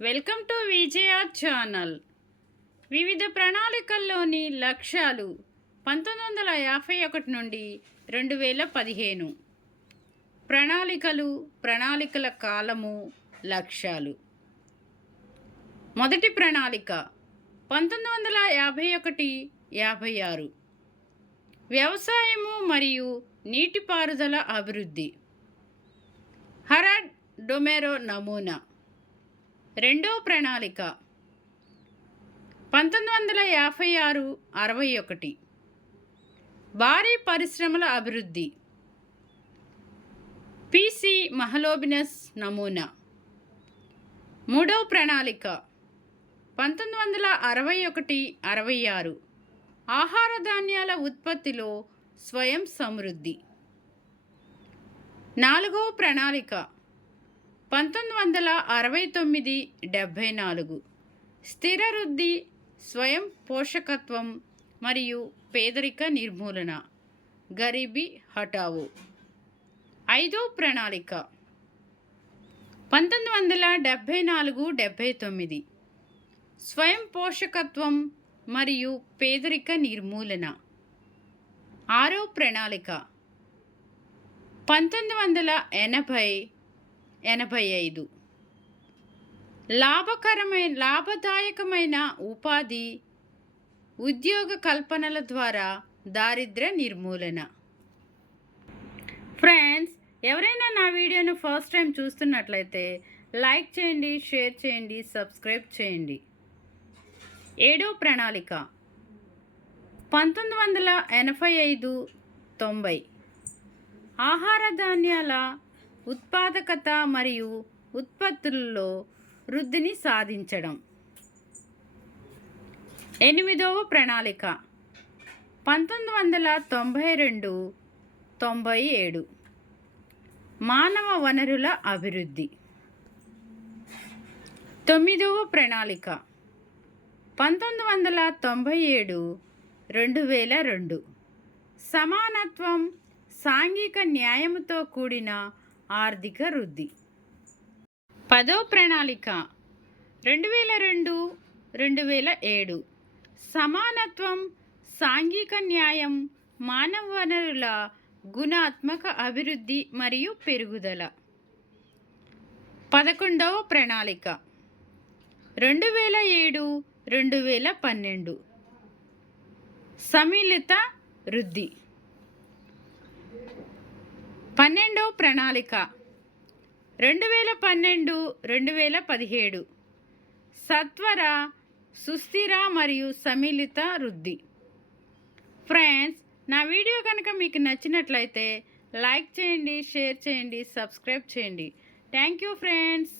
Welcome to విజయఆర్ channel. వివిధ ప్రణాళికల్లోని లక్ష్యాలు పంతొమ్మిది వందల యాభై ఒకటి నుండి రెండు వేల పదిహేను. ప్రణాళికలు ప్రణాళికల కాలము లక్ష్యాలు. మొదటి ప్రణాళిక పంతొమ్మిది వందల యాభై ఒకటి యాభై ఆరు. వ్యవసాయము మరియు నీటిపారుదల అభివృద్ధి. హరాడ్ డొమెరో నమూనా. రెండో ప్రణాళిక. పంతొమ్మిది వందల యాభై ఆరు అరవై ఒకటి. భారీ పరిశ్రమల అభివృద్ధి. పిసి మహలోబినస్ నమూనా. మూడో ప్రణాళిక. పంతొమ్మిది వందల అరవై ఒకటి అరవై ఆరు. ఆహార ధాన్యాల ఉత్పత్తిలో స్వయం సమృద్ధి. నాలుగో ప్రణాళిక. పంతొమ్మిది వందల అరవై తొమ్మిది డెబ్భై నాలుగు. స్థిర వృద్ధి స్వయం పోషకత్వం మరియు పేదరిక నిర్మూలన. గరీబీ హఠావు. ఐదో ప్రణాళిక. పంతొమ్మిది వందల డెబ్భై నాలుగు డెబ్భై తొమ్మిది. స్వయం పోషకత్వం మరియు పేదరిక నిర్మూలన. ఆరో ప్రణాళిక. పంతొమ్మిది వందల ఎనభై ఎనభై ఐదు. లాభకరమైన లాభదాయకమైన ఉపాధి ఉద్యోగ కల్పనల ద్వారా దారిద్ర్య నిర్మూలన. ఫ్రెండ్స్ ఎవరైనా నా వీడియోను ఫస్ట్ టైం చూస్తున్నట్లయితే లైక్ చేయండి షేర్ చేయండి సబ్స్క్రైబ్ చేయండి. ఏడో ప్రణాళిక. పంతొమ్మిది వందల ఎనభై ఐదు తొంభై. ఆహార ధాన్యాల ఉత్పాదకత మరియు ఉత్పత్తులలో వృద్ధిని సాధించడం. ఎనిమిదవ ప్రణాళిక. పంతొమ్మిది వందల తొంభై రెండు తొంభై ఏడు. మానవ వనరుల అభివృద్ధి. తొమ్మిదవ ప్రణాళిక. పంతొమ్మిది వందల తొంభై ఏడు రెండు వేల రెండు. సమానత్వం సాంఘిక న్యాయముతో కూడిన ఆర్థిక వృద్ధి. పదో ప్రణాళిక. రెండు వేల రెండు రెండు వేల ఏడు. సమానత్వం సాంఘిక న్యాయం మానవ వనరుల గుణాత్మక అభివృద్ధి మరియు పెరుగుదల. పదకొండవ ప్రణాళిక. రెండు వేల ఏడు రెండు వేల పన్నెండు. సమ్మిళిత వృద్ధి. పన్నెండవ ప్రణాళిక. రెండు వేల పన్నెండు రెండు వేల పదిహేడు. సత్వర సుస్థిర మరియు సమ్మిళిత వృద్ధి. ఫ్రెండ్స్ నా వీడియో కనుక మీకు నచ్చినట్లయితే లైక్ చేయండి షేర్ చేయండి సబ్స్క్రైబ్ చేయండి. Thank you friends.